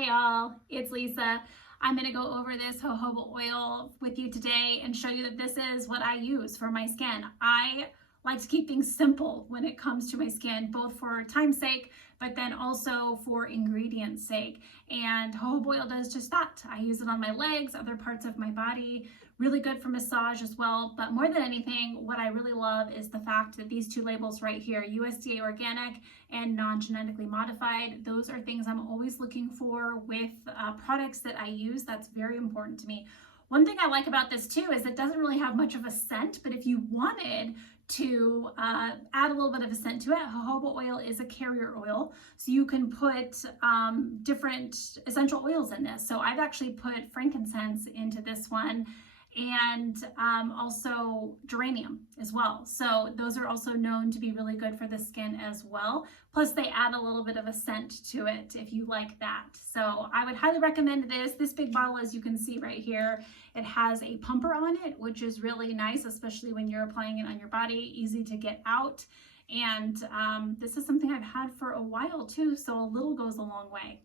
Hey all, it's Lisa. I'm going to go over this jojoba oil with you today and show you that this is what I use for my skin. I like to keep things simple when it comes to my skin, both for time's sake, but then also for ingredients sake. And jojoba oil does just that. I use it on my legs, other parts of my body, really good for massage as well. But more than anything, what I really love is the fact that these two labels right here, USDA organic and non-genetically modified, those are things I'm always looking for with products that I use. That's very important to me. One thing I like about this too is it doesn't really have much of a scent, but if you wanted to add a little bit of a scent to it, jojoba oil is a carrier oil, so you can put different essential oils in this. So I've actually put frankincense into this one, and also geranium as well. So those are also known to be really good for the skin as well. Plus they add a little bit of a scent to it if you like that. So I would highly recommend this. This big bottle, as you can see right here, it has a pumper on it, which is really nice, especially when you're applying it on your body, easy to get out. And this is something I've had for a while too, so a little goes a long way.